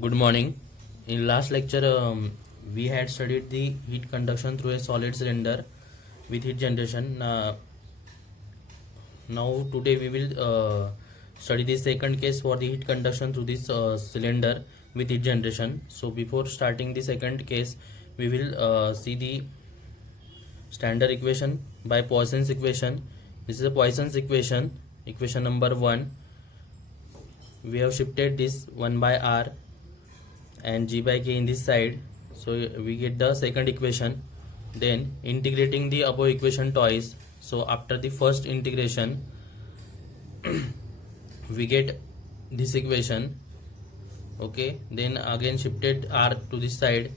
Good morning. In last lecture, we had studied the heat conduction through a solid cylinder with heat generation. Now today we will study the second case for the heat conduction through this cylinder with heat generation. So before starting the second case, we will see the standard equation by Poisson's equation. This is a Poisson's equation, equation number 1. We have shifted this 1 by r and g by k in this side, so we get the second equation. Then integrating the above equation twice, so after the first integration we get this equation. Okay, then again shifted r to this side,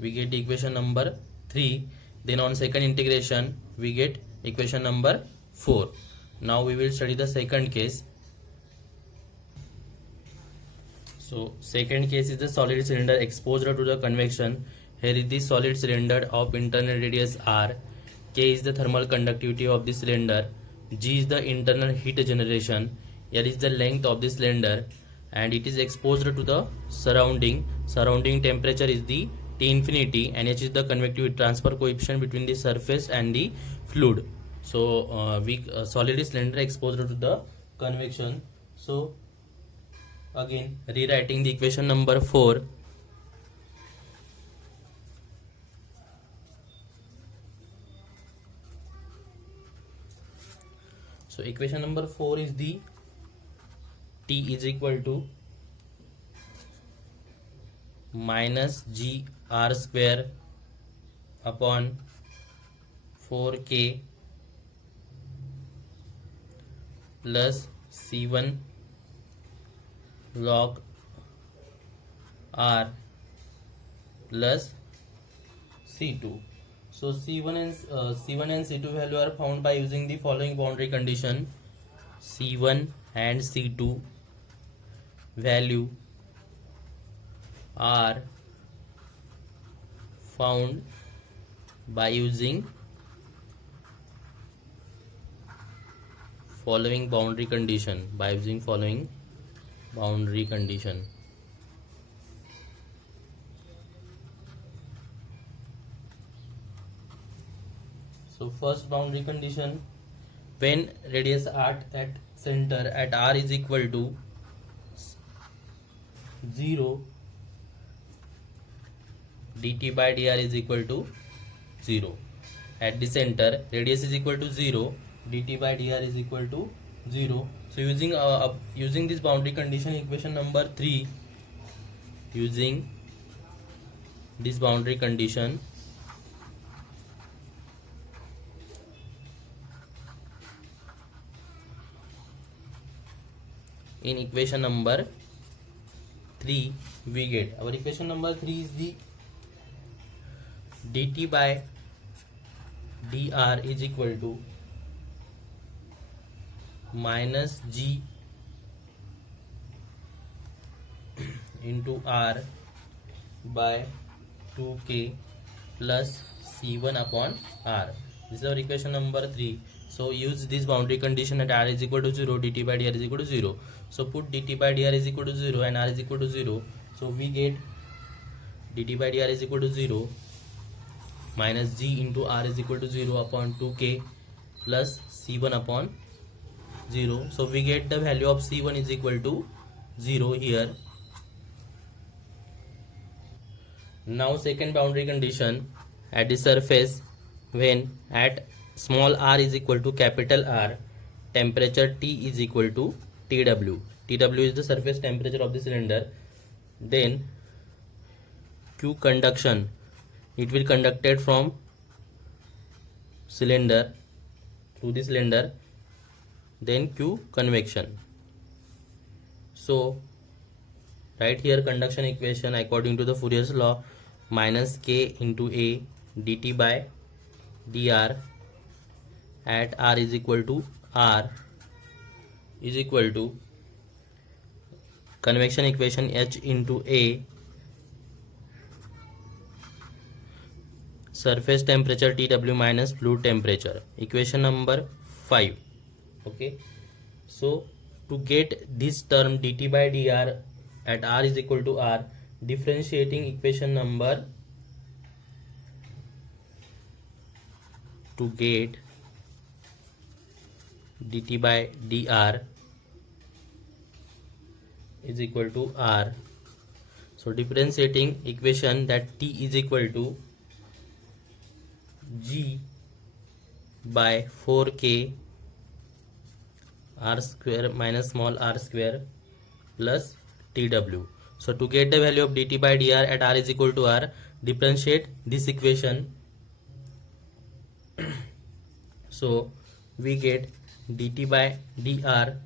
we get equation number 3. Then on second integration we get equation number 4. Now we will study the second case. So second case is the solid cylinder exposed to the convection. Here is the solid cylinder of internal radius r. K is the thermal conductivity of the cylinder. G is the internal heat generation. L is the length of the cylinder, and it is exposed to the surrounding. Surrounding temperature is the T infinity, and H is the convective transfer coefficient between the surface and the fluid. So solid cylinder exposed to the convection. So again rewriting the equation number 4. So equation number 4 is the T is equal to minus g r square upon 4k plus c1 log r plus c2. So c1 and c2 value are found by using the following boundary condition. C1 and c2 value are found by using following boundary condition. So first boundary condition, when radius at center at r is equal to 0, dt by dr is equal to 0. At the center radius is equal to 0, dt by dr is equal to 0. So using this boundary condition, equation number 3, using this boundary condition, in equation number 3 we get, our equation number 3 is the dt by dr is equal to minus g into r by 2k plus c1 upon r. This is our equation number 3. So use this boundary condition at r is equal to 0, dt by dr is equal to 0. So put dt by dr is equal to 0 and r is equal to 0. So we get dt by dr is equal to 0 minus g into r is equal to 0 upon 2k plus c1 upon 0. So we get the value of c1 is equal to 0 here. Now second boundary condition, at the surface, when at small r is equal to capital R, temperature T is equal to TW. TW is the surface temperature of the cylinder. Then Q conduction, it will conducted from cylinder through the cylinder. Then Q convection. So right here conduction equation according to the Fourier's law, minus k into a dt by dr at r is equal to r is equal to convection equation h into a surface temperature TW minus fluid temperature, equation number 5. Okay, so to get this term dt by dr at r is equal to r, differentiating equation number to get dt by dr is equal to r. So differentiating equation that t is equal to g by 4k r square minus small r square plus tw. So to get the value of dt by dr at r is equal to r, differentiate this equation. So we get dt by dr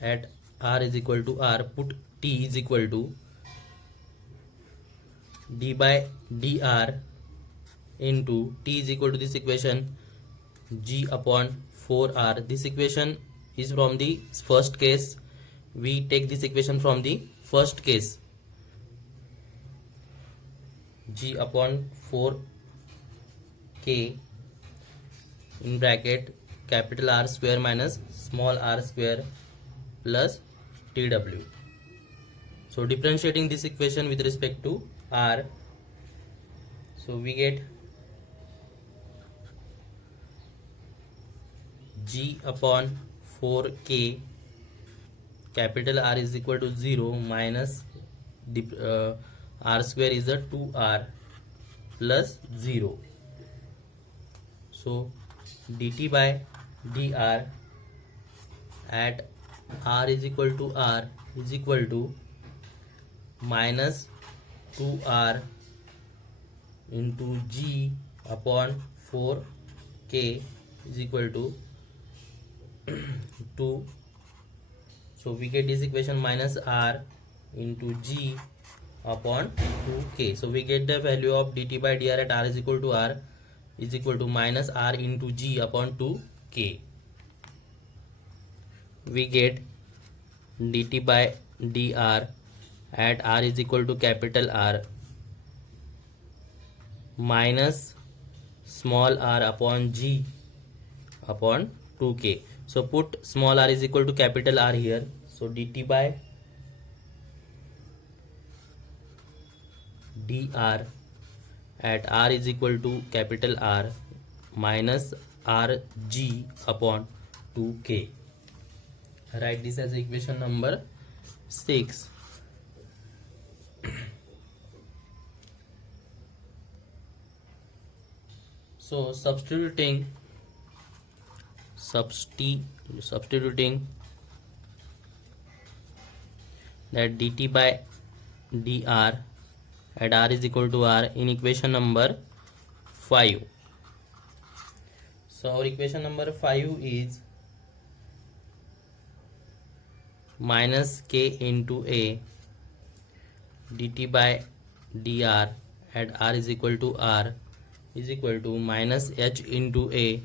at r is equal to r, put t is equal to d by dr into t is equal to this equation g upon 4r. This equation is from the first case. We take this equation from the first case, g upon 4k in bracket capital R square minus small r square plus tw. So differentiating this equation with respect to r, so we get g upon 4k capital R is equal to 0 minus r square is a 2r plus 0. So dt by dr at r is equal to r is equal to minus 2r into g upon 4k is equal to 2. So we get this equation minus r into g upon 2k. So we get the value of dt by dr at r is equal to r is equal to minus r into g upon 2k. We get dt by dr at r is equal to capital R minus small r upon g upon 2k. So put small r is equal to capital R here. So dt by dr at r is equal to capital R minus rg upon 2k. Write this as equation number 6. So substituting that dt by dr at r is equal to r in equation number 5. So our equation number 5 is minus k into a dt by dr at r is equal to r is equal to minus h into a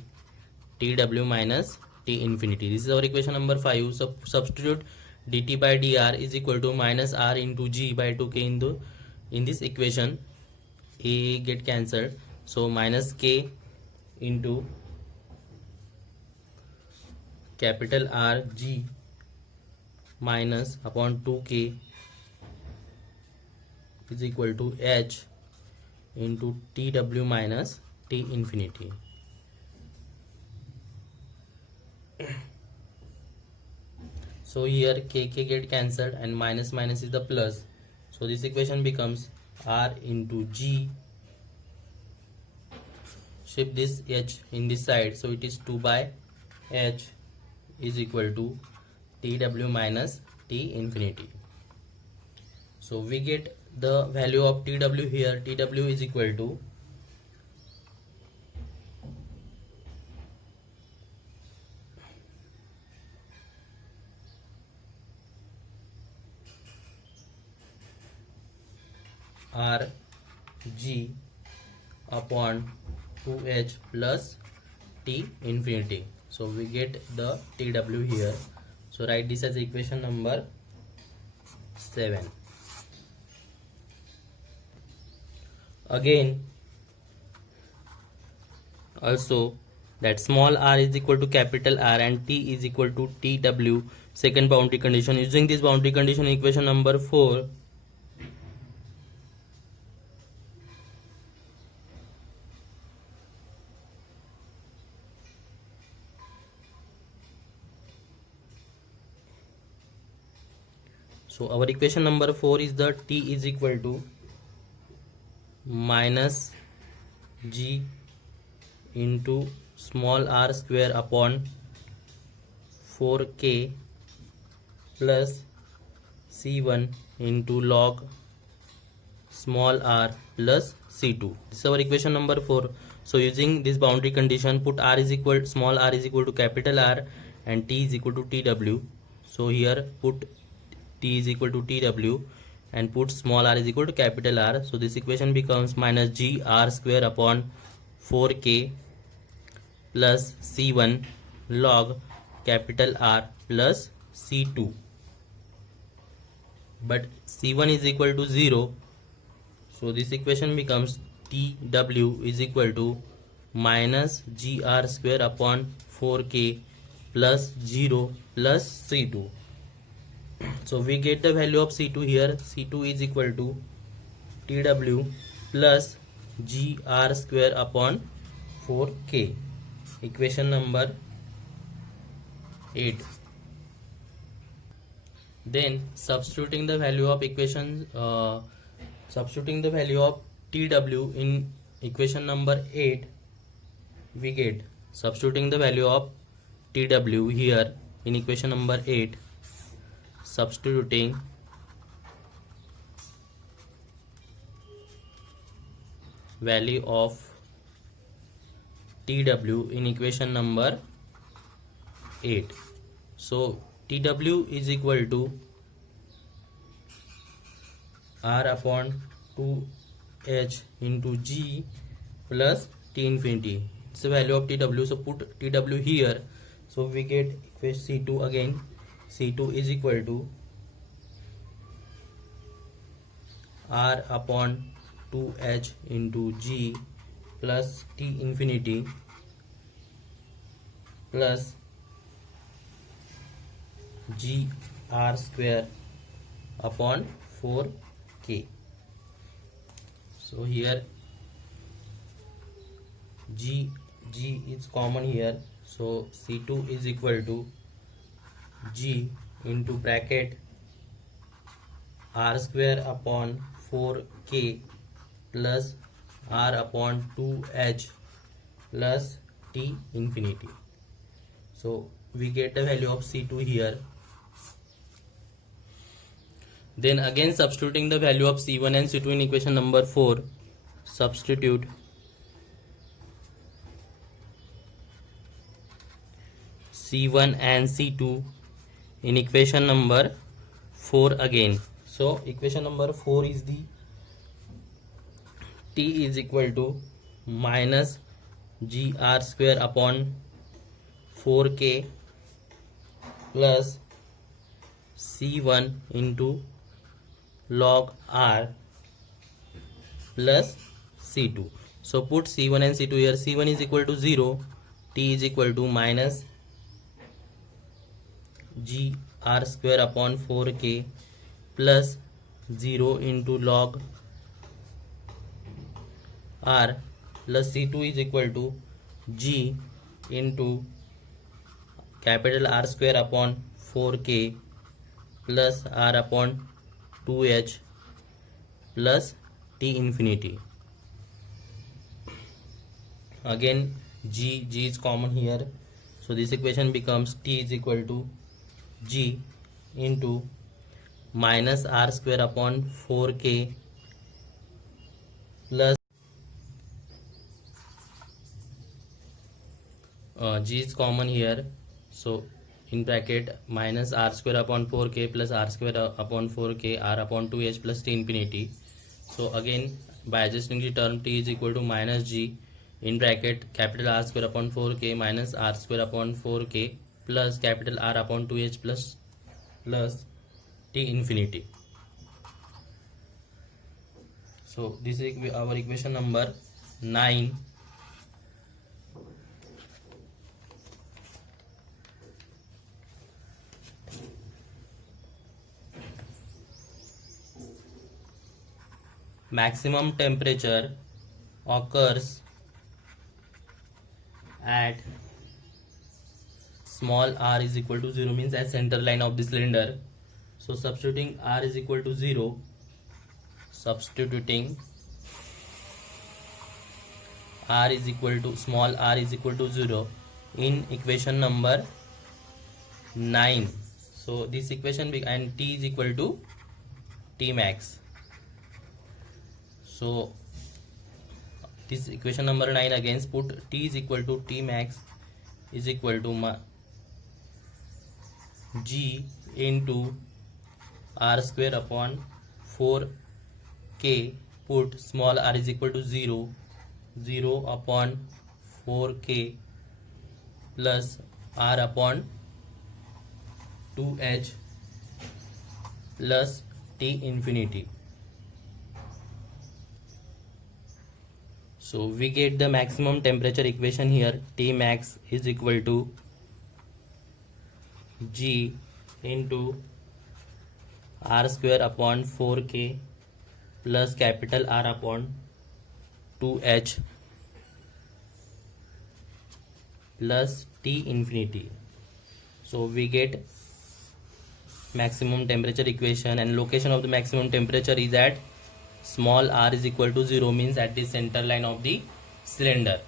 tw minus t infinity. This is our equation number 5. So substitute dt by dr is equal to minus r into g by 2k in this equation. A get cancelled, so minus k into capital R g minus upon 2k is equal to h into tw minus t infinity. So here kk get cancelled and minus minus is the plus. So this equation becomes r into g. Shift this h in this side, so it is 2 by h is equal to tw minus t infinity. So we get the value of tw here. Tw is equal to r g upon 2h plus t infinity. So we get the tw here. So write this as equation number 7. Again also that small r is equal to capital R and t is equal to tw. Second boundary condition. Using this boundary condition, equation number 4, so our equation number 4 is the t is equal to minus g into small r square upon 4k plus c1 into log small r plus c2. This is our equation number 4. So using this boundary condition, put r is equal small r is equal to capital R and t is equal to tw. So here put t is equal to tw and put small r is equal to capital R. So this equation becomes minus g r square upon 4k plus c1 log capital R plus c2. But c1 is equal to 0. So this equation becomes tw is equal to minus gr square upon 4k plus 0 plus c2. So we get the value of c2 here. c2 is equal to tw plus gr square upon 4k. Equation number 8. Then substituting the value of tw in equation number 8, we get substituting the value of tw here in equation number 8, substituting value of tw in equation number 8. So tw is equal to r upon 2h into g plus t infinity. It's the value of tw. So put tw here. So we get equation c2 again. c2 is equal to r upon 2h into g plus t infinity plus g r square upon 4k. So here g is common here. So c2 is equal to g into bracket r square upon 4k plus r upon 2h plus t infinity. So we get the value of c2 here. Then again substituting the value of c1 and c2 in equation number 4, substitute c1 and c2 in equation number 4 again. So equation number 4 is the t is equal to minus gr square upon 4k plus c1 into log r plus c2. So put c1 and c2 here. c1 is equal to 0, t is equal to minus gr square upon 4k plus 0 into log r plus c2 is equal to g into capital R square upon 4k plus r upon 2h plus t infinity. Again g is common here. So this equation becomes t is equal to g into minus r square upon 4k plus g is common here. So in bracket minus r square upon 4k plus r square upon 4k r upon 2h plus t infinity. So again by adjusting the term, t is equal to minus g in bracket capital R square upon 4k minus r square upon 4k plus capital R upon 2h plus t infinity. So this is our equation number 9. maximum temperature occurs at small r is equal to 0 means at center line of the cylinder. So substituting r is equal to 0, substituting r is equal to small r is equal to 0 in equation number 9. So this equation and T is equal to T max. So this equation number 9 again put T is equal to T max is equal to G into R square upon 4K, put small r is equal to 0, 0 upon 4K plus r upon 2h plus T infinity. So we get the maximum temperature equation here. T max is equal to G into R square upon 4K plus capital R upon 2h plus T infinity. So we get maximum temperature equation, and location of the maximum temperature is at small r is equal to 0 means at the center line of the cylinder.